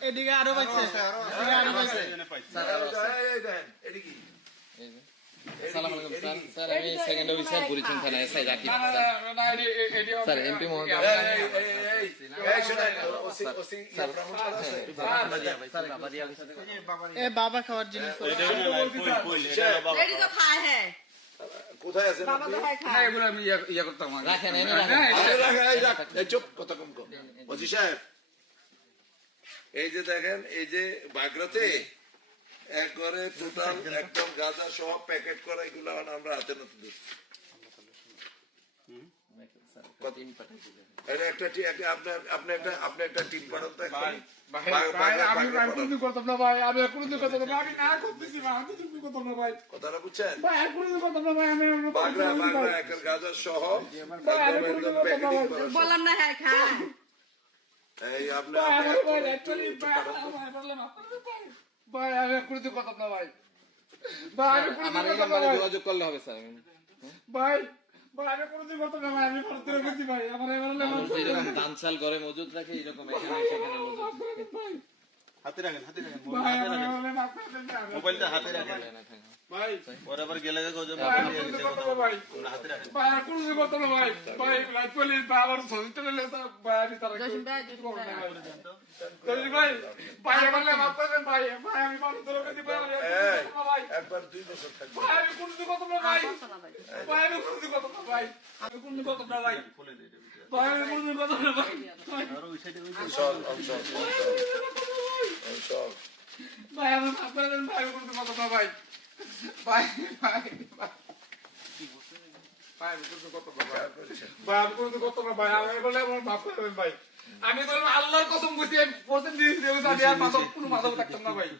এদিকে আরো পাইছে আসসালামু আলাইকুম স্যার স্যার আমি সেকেন্ড অফিসার বুড়িচং থানা এসআই রাকিব স্যার এমপি মহোদয় এ বাবা খাওয়ার জিনিস কোথায় আছে এগুলো আমি ইয়া করতাম রাখেন এনে রাখেন চুপ কথা কম কম ওসি সাহেব এই যে দেখেন এই যে বাগরাতে একবারে টোটাল একদম গাঁজা সহ প্যাকেট করা এগুলো আমরা হাতে নতুন দিচ্ছি আপনি একটা টিম পাঠান তো কথাটা বুঝছেন গাঁজা সহ বললাম না হ্যাঁ খা এই আপনার ভাই আমি এক্ষুনি কথা না ভাই আমার নাম্বারে যোগাযোগ করলে হবে স্যার ভাই ভাই আমি কোনোদিন কথা না ভাই আমি ভারতে রেখেছি ভাই আমার এরকম দানশাল ঘরে মজুদ রাখে এরকম এখানে সেখানে মজুদ হাতে রাখেন মোবাইলটা হাতে রাখেন ভাই ওর আবার গেলে ভাই ভাই কোনোদিন কথা না ভাই ভাই লাইট পলি বাবার সজিতে লেসা ভাই আমি তারা ভাই ভাই বললে মাফ করবেন ভাই ভাই আমি ভারতে রেখেছি ভাই একবার 2 বছর থাকবে ভাই আমি কোনোদিন কথা না ভাই ভাই আমি কোনোদিন কথা না ভাই আমি কোনোদিন কথা না ভাই ভাই আমি কোনোদিন কথা না ভাই আর ওই সাইডে ভাই আমি মাফ করবেন ভাই আমি কোনোদিন কথা না ভাই ভাই ভাই ভাই আমি কোনোদিন কথা না ভাই ভাই আমি কোনোদিন কথা না ভাই আমি বলে আমার মাফ করবেন ভাই আমি তো আল্লাহর কসম কইছি আমি পছন্দ দিয়েছি আমি আর মাথা কোনো মাথা থাকতাম না ভাই